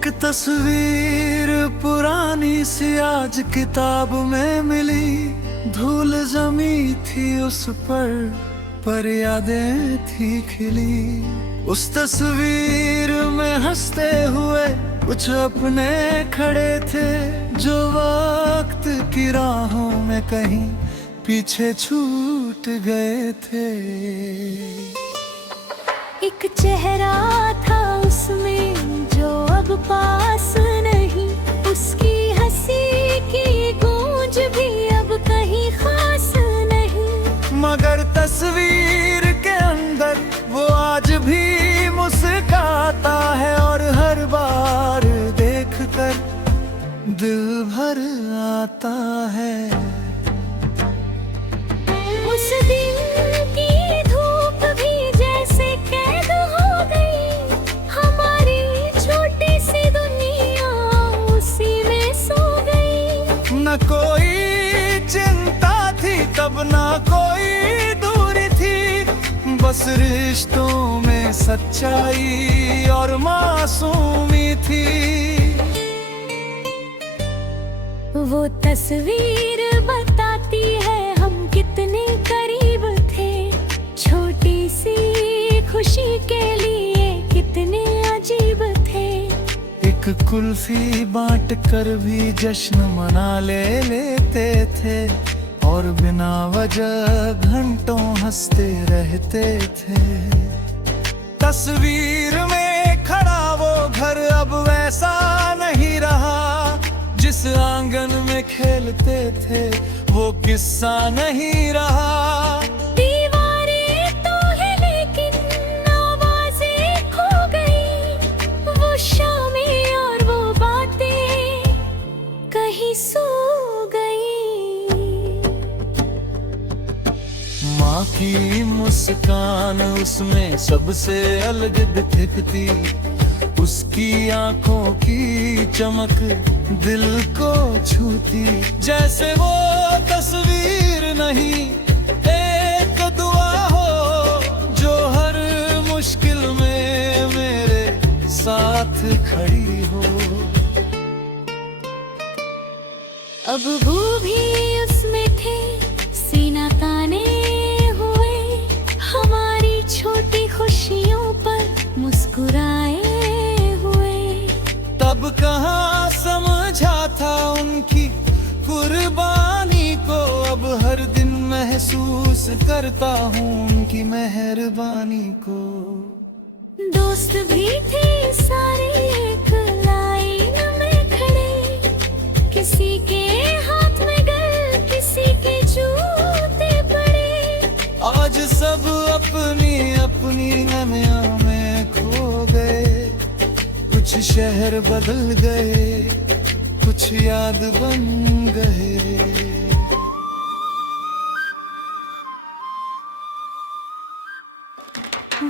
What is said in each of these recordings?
एक तस्वीर पुरानी सी आज किताब में मिली। धूल जमी थी उस पर यादें थी खिली। उस तस्वीर में हंसते हुए कुछ अपने खड़े थे, जो वक्त की राहों में कहीं पीछे छूट गए थे। एक चेहरा था उसमें जो अब पास नहीं, उसकी हंसी की गूंज भी अब कहीं खास नहीं। मगर तस्वीर के अंदर वो आज भी मुस्कुराता है, और हर बार देखकर दिल भर आता है। उस दिन की धूप भी जैसे कैद हो गई, हमारी छोटी सी दुनिया उसी में सो गई। न कोई चिंता थी तब, ना कोई दूरी थी, बस रिश्तों में सच्चाई और मासूमी थी। वो तस्वीर बताती है हम कितने करीब थे, छोटी सी खुशी के लिए कितने अजीब थे। एक कुल्फी बांट कर भी जश्न मना लेते थे, और बिना वजह घंटों हंसते रहते थे। तस्वीर में खड़ा वो घर अब वैसा नहीं रहा, जिस आंगन में खेलते थे वो किस्सा नहीं रहा। दीवारें तो है लेकिन आवाजें खो गई, वो शामें और वो बातें कहीं सो गई। माँ की मुस्कान उसमें सबसे अलग दिखती, उसकी आंखों की चमक दिल को छूती। जैसे वो तस्वीर नहीं, एक दुआ हो जो हर मुश्किल में मेरे साथ खड़ी हो। अब वो भी उसमें थे, सीना ताने हुए, हमारी छोटी खुशियों पर मुस्कुराए हुए। तब कहाँ समझा था उनकी कुर्बानी को, अब हर दिन महसूस करता हूँ उनकी मेहरबानी को। दोस्त भी थे सारे एक लाइन में खड़े, किसी के हाथ में गल, किसी के जूते पड़े। आज सब अपनी अपनी दुनिया में खो गए, कुछ शहर बदल गए, कुछ याद बन गए।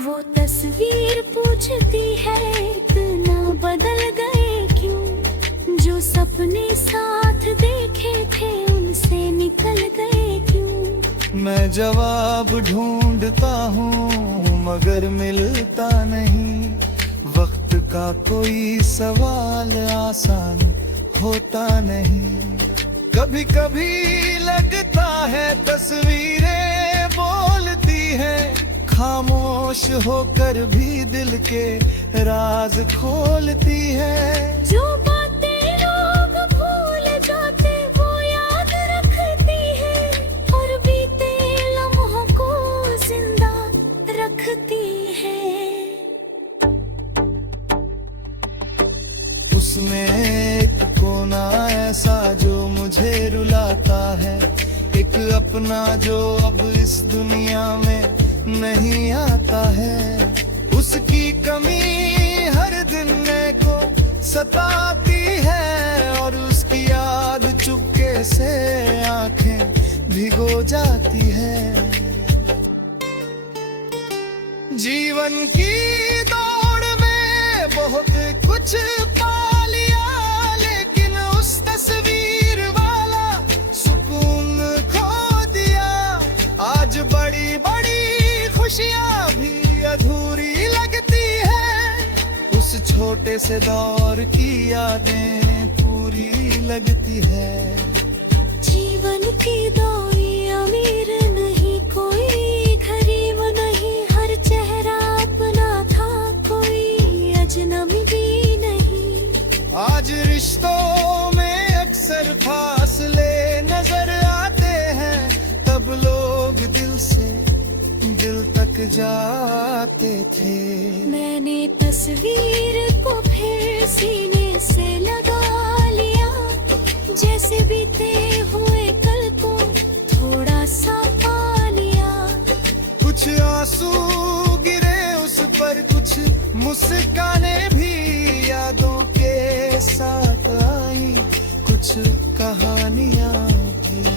वो तस्वीर पूछती है इतना बदल गए क्यों, जो सपने साथ देखे थे उनसे निकल गए क्यों। मैं जवाब ढूंढता हूँ मगर मिलता नहीं, वक्त का कोई सवाल आसान होता नहीं। कभी कभी लगता है तस्वीरें बोलती हैं, खामोश होकर भी दिल के राज खोलती है। जो बातें लोग भूल जाते वो याद रखती है, और बीते लम्हों को जिंदा रखती है। उसमें एक कोना ऐसा जो मुझे रुलाता है, एक अपना जो अब इस दुनिया में नहीं आता है। उसकी कमी हर दिन को सताती है, और उसकी याद चुपके से आंखें भिगो जाती है। जीवन की दौड़ में बहुत कुछ पा लिया, लेकिन उस तस्वीर वाला सुकून खो दिया। आज बड़ी बड़ी खुशियाँ भी अधूरी लगती है, उस छोटे छोटे से दौर की यादें पूरी लगती है। जीवन की दौड़ी अमीर नहीं, कोई गरीब नहीं, हर चेहरा अपना था, कोई अजनबी भी नहीं। आज रिश्तों में अक्सर फासले नजर आते हैं, तब लोग दिल से दिल तक जाते थे। मैंने तस्वीर को फिर सीने से लगा लिया, जैसे बीते हुए कल को थोड़ा सा पा लिया। कुछ आंसू गिरे उस पर, कुछ मुस्काने भी यादों के साथ आई, कुछ कहानियां भी।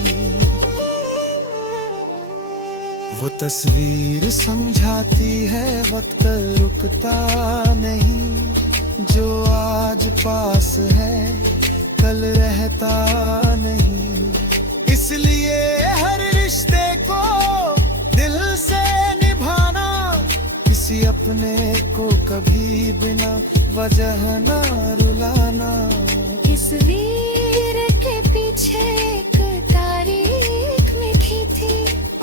वो तस्वीर समझाती है वक्त रुकता नहीं, जो आज पास है कल रहता नहीं। इसलिए हर रिश्ते को दिल से निभाना, किसी अपने को कभी बिना वजह ना रुलाना। इस वीर के पीछे एक तारीख लिखी थी,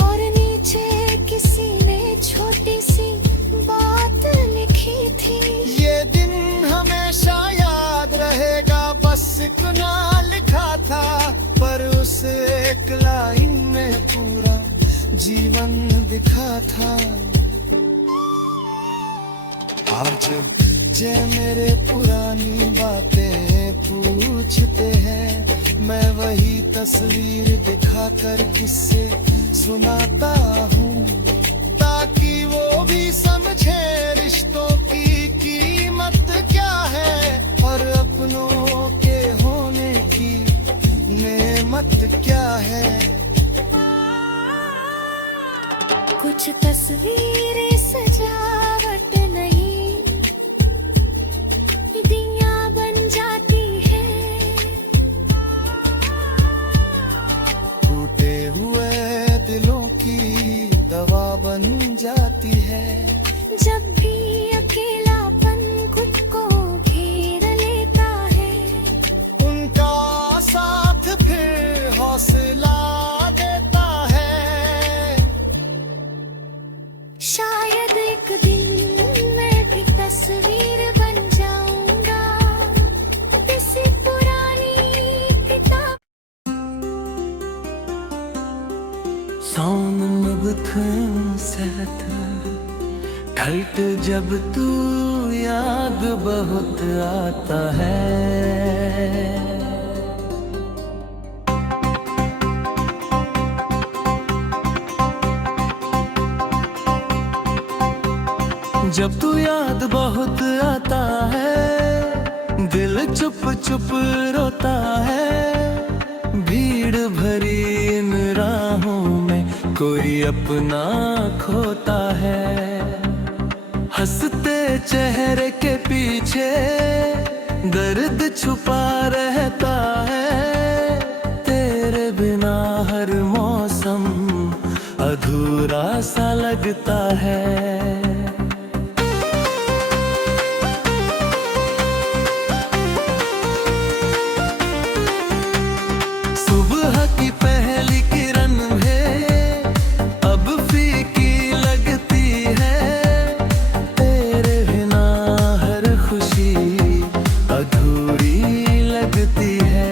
और नीचे किसी ने छोटी सी बात लिखी थी। ये दिन हमेशा याद रहेगा, बस इतना लिखा था, पर उस एक लाइन में पूरा जीवन दिखा था। आज जे मेरे पुरानी बातें पूछते हैं, मैं वही तस्वीर दिखाकर किससे सुनाता हूँ, ताकि वो भी समझे रिश्तों की कीमत क्या है, और अपनों के होने की नेमत क्या है। कुछ तस्वीरें सजावट नहीं, दिया बन जाती है। टूटे हुए दिलों की दवा बन जाती है। जब भी अकेलापन खुद को घेर लेता है, उनका साथ फिर हौसला देता है। शायद एक दिन मैं भी तस्वीर बन जाऊंगा, किसी पुरानी किताब। ठल्ट जब तू याद बहुत आता है। जब तू याद बहुत आता है, दिल चुप चुप रोता है। भीड़ भरी इन राहों में कोई अपना खोता है। हंसते चेहरे के पीछे दर्द छुपा रहता है। तेरे बिना हर मौसम अधूरा सा लगता है। सुबह की पहली किरण है अब फीकी लगती है। तेरे बिना हर खुशी अधूरी लगती है।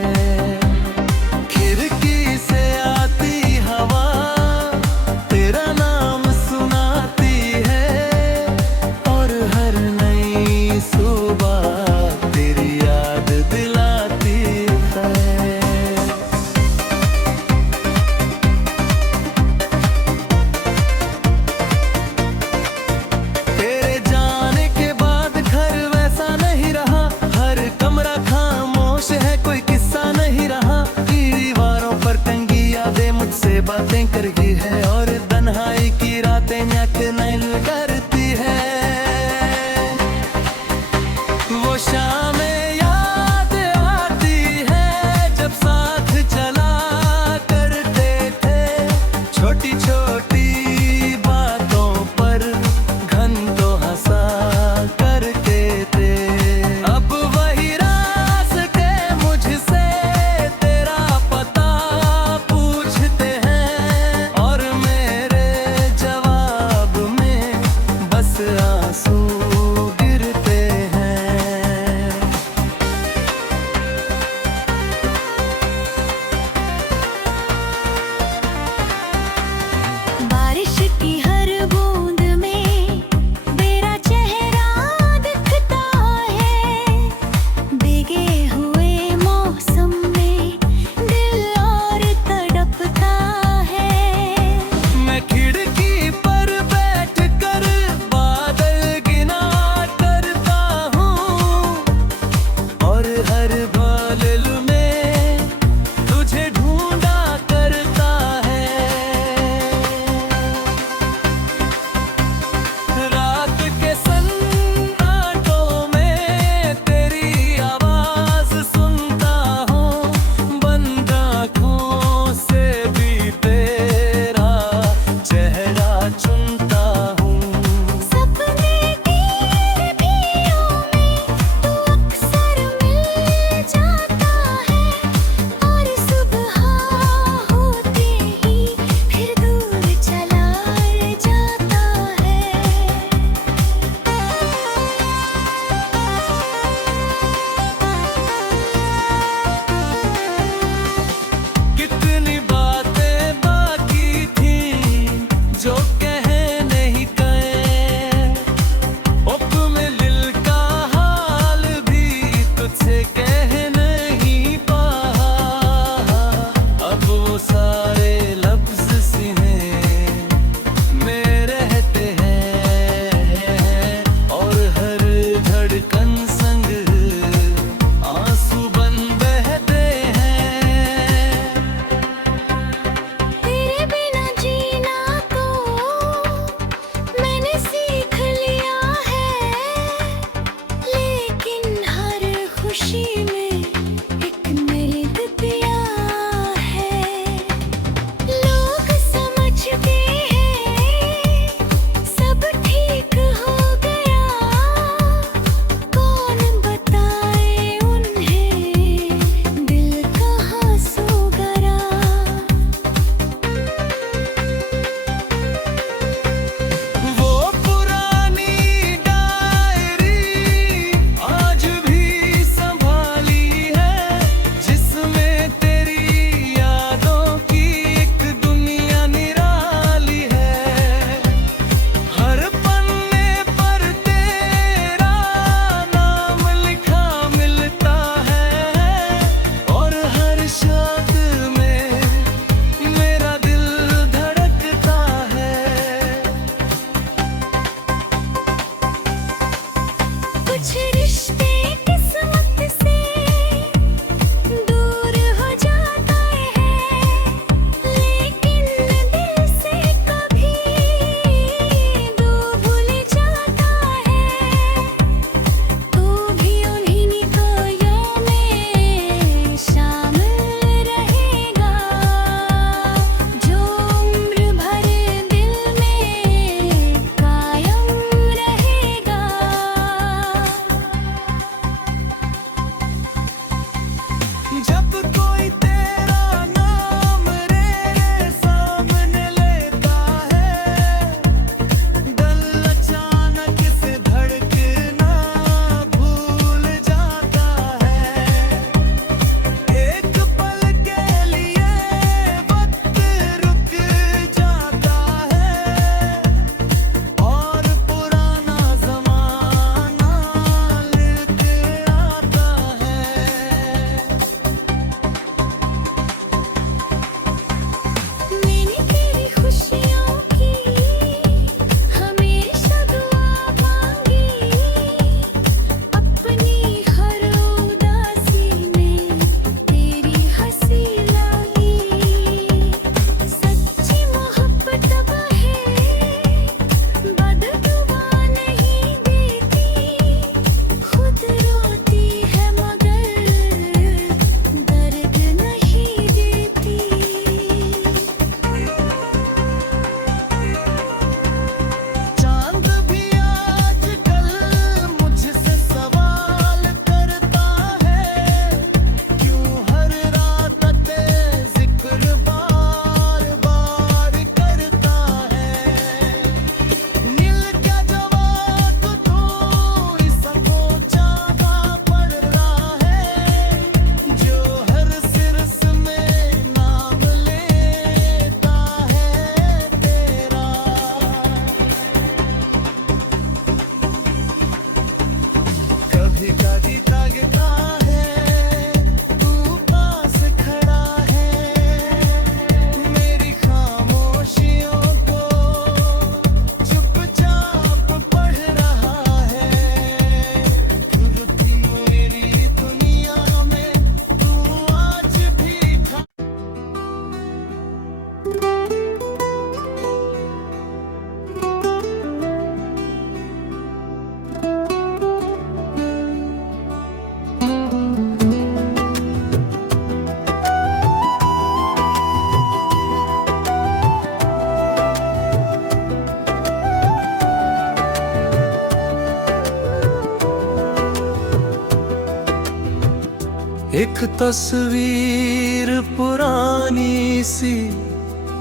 एक तस्वीर पुरानी सी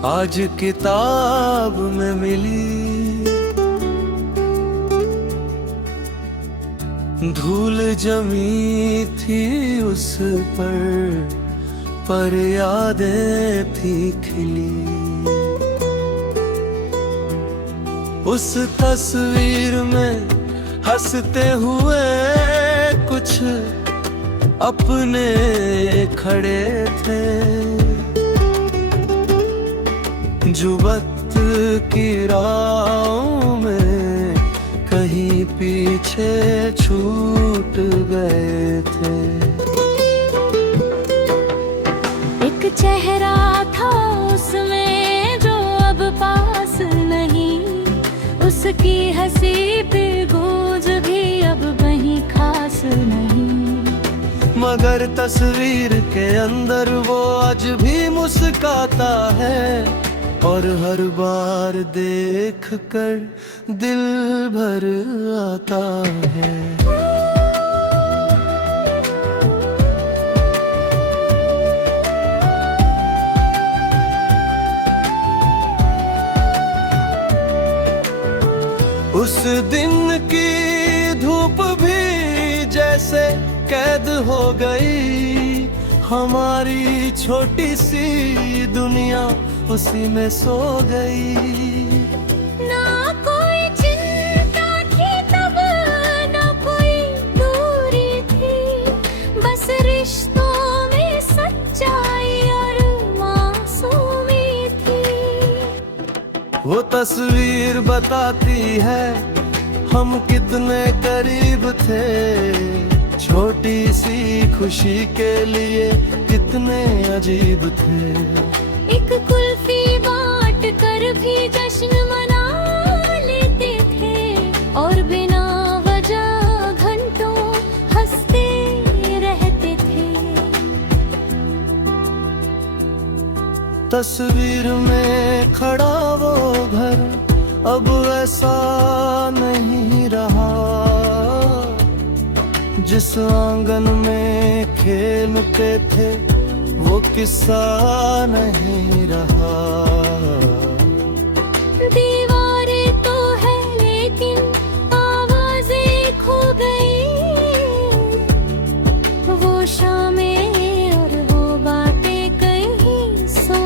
आज किताब में मिली, धूल जमी थी उस पर यादें थी खिली। उस तस्वीर में हंसते हुए कुछ अपने खड़े थे, जो वक्त की राहों में कहीं पीछे छूट गए थे। एक चेहरा था उसमें जो अब पास नहीं, उसकी हंसी पे गूंज भी अब कहीं खास नहीं। मगर तस्वीर के अंदर वो आज भी मुस्काता है, और हर बार देख कर दिल भर आता है। उस दिन की धूप भी जैसे कैद हो गई, हमारी छोटी सी दुनिया उसी में सो गई। ना कोई चिंता थी तब, ना कोई दूरी थी, बस रिश्तों में सच्चाई और मासूमी थी। वो तस्वीर बताती है हम कितने करीब थे, छोटी सी खुशी के लिए कितने अजीब थे। एक कुल्फी बांट कर भी जश्न मना लेते थे, और बिना वजह घंटों हंसते रहते थे। तस्वीर में खड़ा वो घर अब ऐसा नहीं रहा, जिस आंगन में खेलते थे वो किस्सा नहीं रहा। दीवारें तो है लेकिन आवाजें खो गई, वो शामें और वो बातें कहीं सो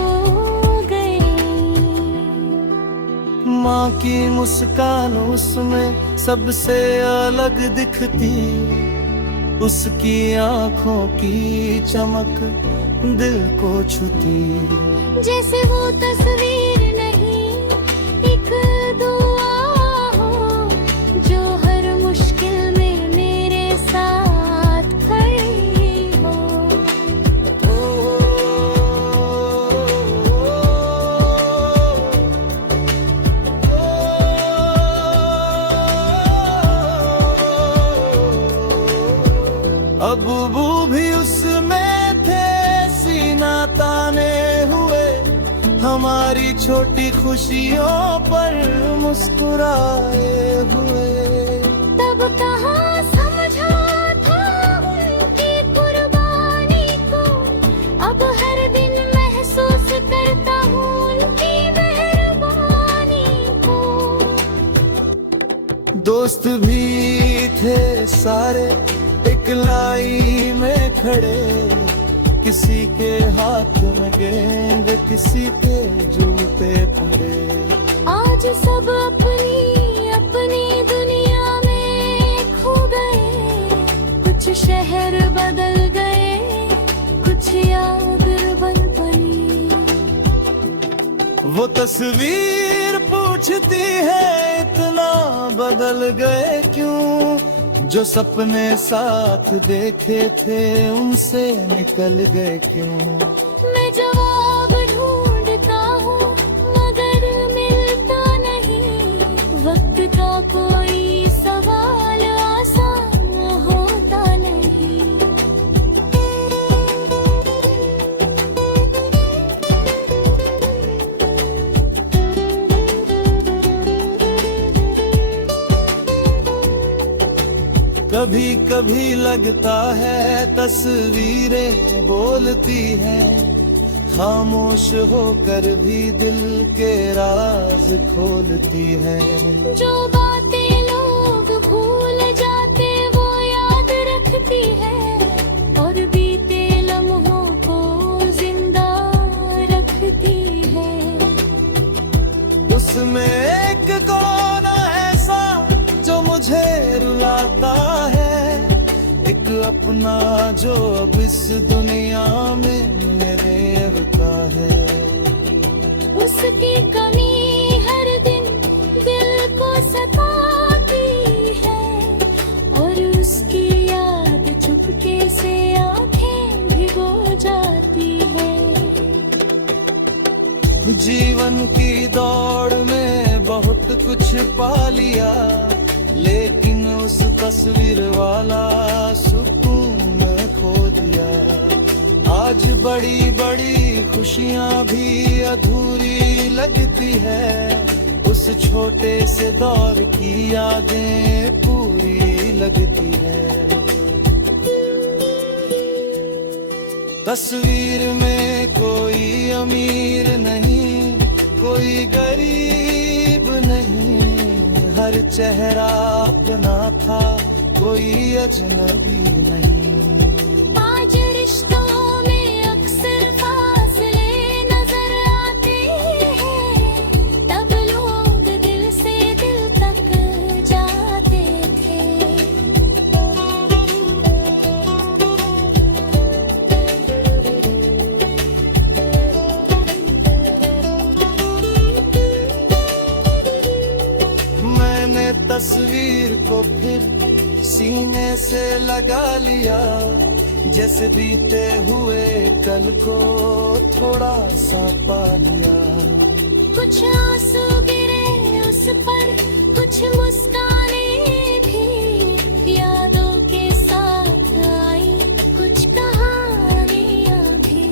गई। माँ की मुस्कान उसमें सबसे अलग दिखती, उसकी आंखों की चमक दिल को छूती। जैसे वो तस्वीर नहीं एक दुआ हो, जो हर मुश्किल में मेरे साथ खड़ी हो। अब वो भी उसमें थे, सीना ताने हुए, हमारी छोटी खुशियों पर मुस्कुराए हुए। तब कहाँ समझा था उनकी कुर्बानी को, अब हर दिन महसूस करता हूँ उनकी मेहरबानी को। दोस्त भी थे सारे एक लाई में खड़े, किसी के हाथ में गेंद किसी के जूते पड़े। आज सब अपनी अपनी दुनिया में खो गए, कुछ शहर बदल गए, कुछ याद बन पड़ी। वो तस्वीर पूछती है इतना बदल गए क्यों, जो सपने साथ देखे थे उनसे निकल गए क्यों। मैं जवाब ढूंढता हूँ मगर मिलता नहीं, वक्त का कोई सवाल आसान होता नहीं। कभी कभी लगता है तस्वीरें बोलती हैं, खामोश होकर भी दिल के राज खोलती हैं। जो बातें लोग भूल जाते वो याद रखती है, और बीते लम्हों को जिंदा रखती है। उसमें एक कोना ऐसा जो मुझे रुलाता है, एक अपना जो अब इस दुनिया में मेरे अब का है। उसकी कमी हर दिन दिल को सताती है, और उसकी याद चुपके से आंखें भिगो जाती है। जीवन की दौड़ में बहुत कुछ पा लिया, लेकिन उस तस्वीर वाला सुकून खो दिया। आज बड़ी बड़ी खुशियां भी अधूरी लगती है, उस छोटे से दौर की यादें पूरी लगती है। तस्वीर में कोई अमीर नहीं, कोई गरीब नहीं, हर चेहरा अपना था, कोई अजनबी नहीं। आज रिश्तों में अक्सर फासले नजर आते हैं, तब लोग दिल से दिल तक जाते थे। मैंने तस्वीर को फिर सीने से लगा लिया, जैसे बीते हुए कल को थोड़ा सा पा लिया। कुछ आंसू गिरे उस पर, कुछ मुस्कानें भी यादों के साथ आई, कुछ कहानियां भी।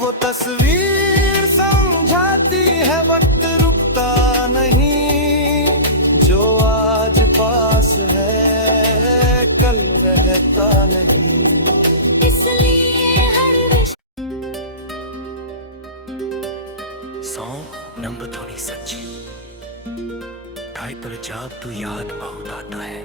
वो तस्वीर समझाती है वक्त रुकता नहीं, जो आज पास है कल रहता नहीं। इसलिए हर सॉन्ग नंबर थोड़ी सच्ची ठाई पर जब तू याद बहुत आता है।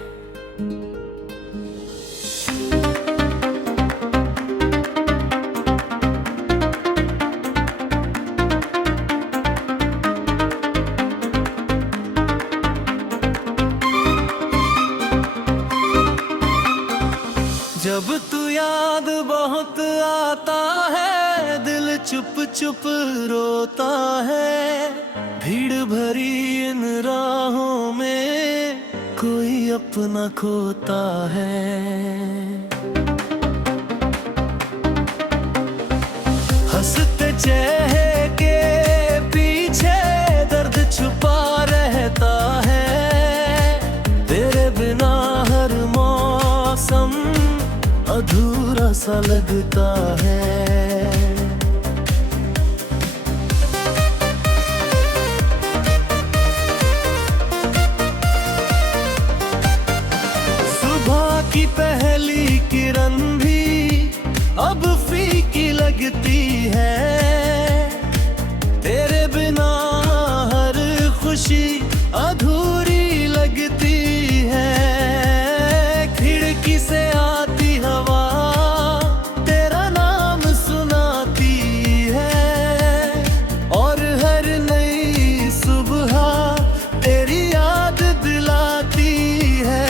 जब तू याद बहुत आता है, दिल चुप चुप रोता है। भीड़ भरी इन राहों में कोई अपना खोता है। हंसते चेहरे के पीछे दर्द छुपा रहता है, तेरे बिना हर मौसम अधूरा सा लगता है। सुबह की पहली किरण भी अब फीकी लगती है, तेरे बिना हर खुशी अधूरी लगती है। खिड़की से आती हवा तेरा नाम सुनाती है, और हर नई सुबह तेरी याद दिलाती है।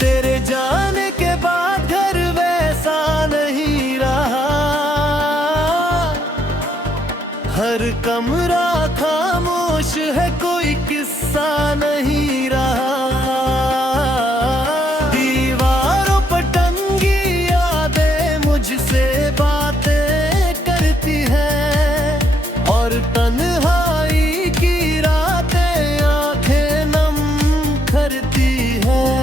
तेरे जाने के बाद घर वैसा नहीं रहा, हर कमरा खामोश है, कोई किस्सा नहीं रहा। दीवारों पर टंगी यादें मुझसे बातें करती हैं, और तन्हाई की रातें आंखें नम करती हैं।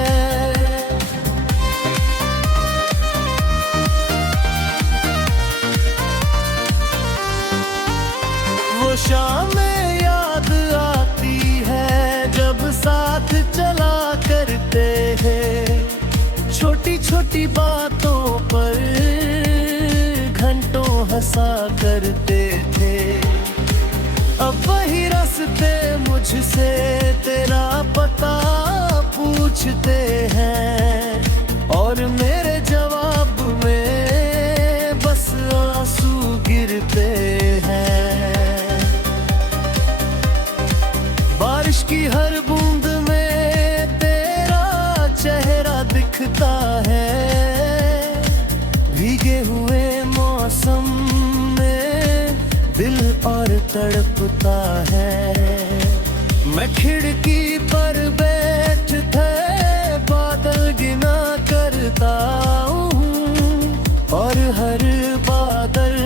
वो शामें याद आती है जब सी बातों पर घंटों हंसा करते थे, अब वही रास्ते मुझसे तेरा पता पूछते हैं, और मेरे जवाब में बस आंसू गिरते हैं। बारिश की हर बूंद में तेरा चेहरा दिखता है, भीगे हुए मौसम में दिल और तड़पता है। मैं खिड़की पर बैठ थे बादल गिना करता हूँ, और हर बादल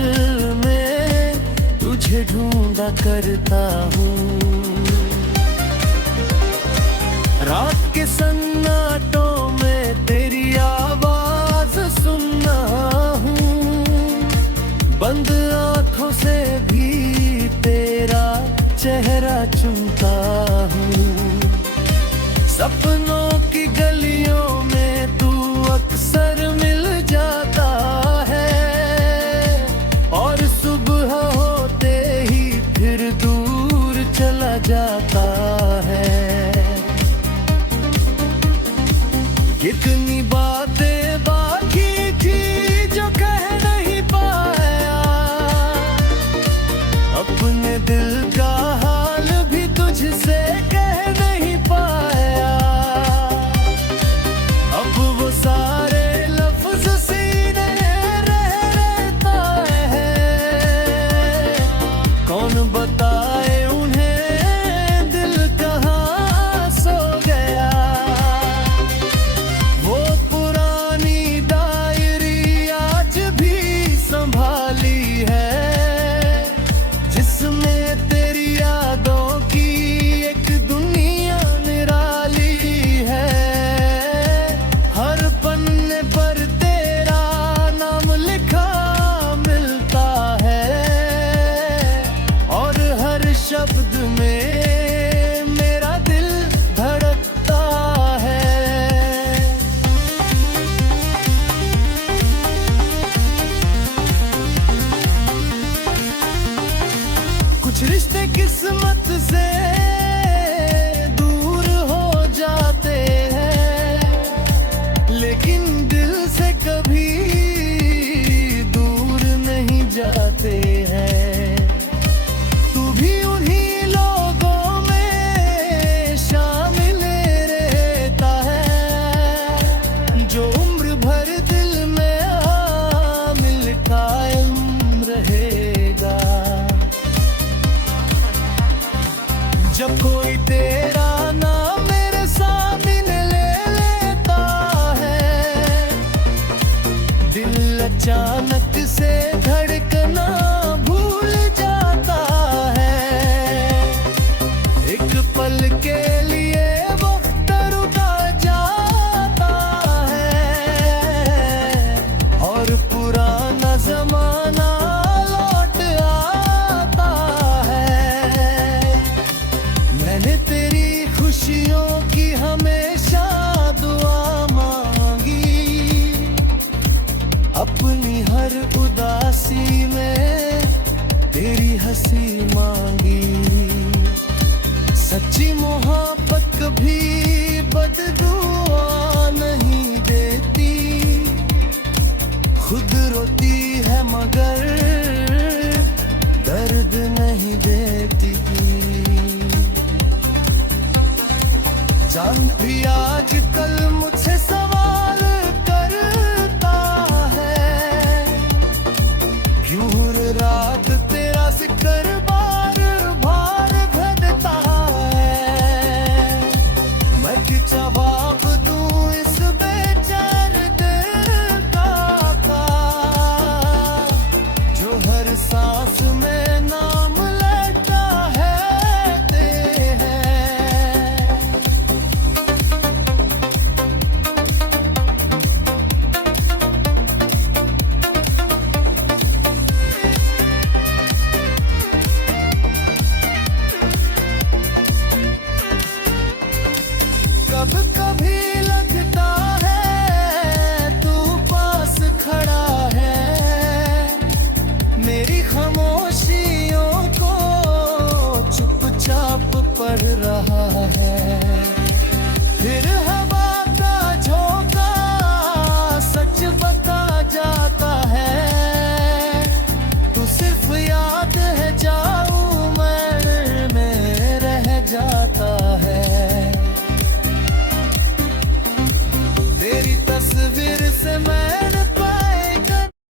में तुझे ढूंढा करता हूँ। रात के सन्नाटों में तेरी आवाज सुनना हूँ, बंद आँखों से भी तेरा चेहरा चुनता हूँ। सपनों की गलियों में तू अक्सर मिल जाता है, और सुबह होते ही फिर दूर चला जाता है। कितनी बातें बाकी थी जो कह नहीं पाया, अपने दिल का हाल भी तुझसे कह नहीं पाया। अब वो सारे लफ्ज सीने रहता है, कौन बताए उन्हें दिल कहाँ सो गया। वो पुरानी डायरी आज भी संभाली है, जिसमें तेरी यादों की एक दुनिया निराली है। हर पन्ने पर तेरा नाम लिखा मिलता है, और हर शब्द में मेरा दिल धड़कता है। कुछ रिश्ते किस्मत से दूर हो जाते हैं, लेकिन दिल से कभी दूर नहीं जाते हैं। तू भी उन्हीं लोगों में शामिल रहता है, जो उम्र भर दिल में हामिल कायम रहेगा। जब कोई तेरा नाम मेरे सामने ले लेता है, दिल अचानक से धड़कना भूल जाता है। एक पल के लिए वक्त रुका जाता है, और पुराना जमाना लौट आता है। मैंने तेरी खुशियों की हमेशा दुआ मांगी, अपनी हर उदासी में तेरी हंसी मांगी। सच्ची मोहब्बत कभी बददुआ नहीं देती, खुद रोती है मगर दर्द नहीं देती। चांद भी आजकल मुझसे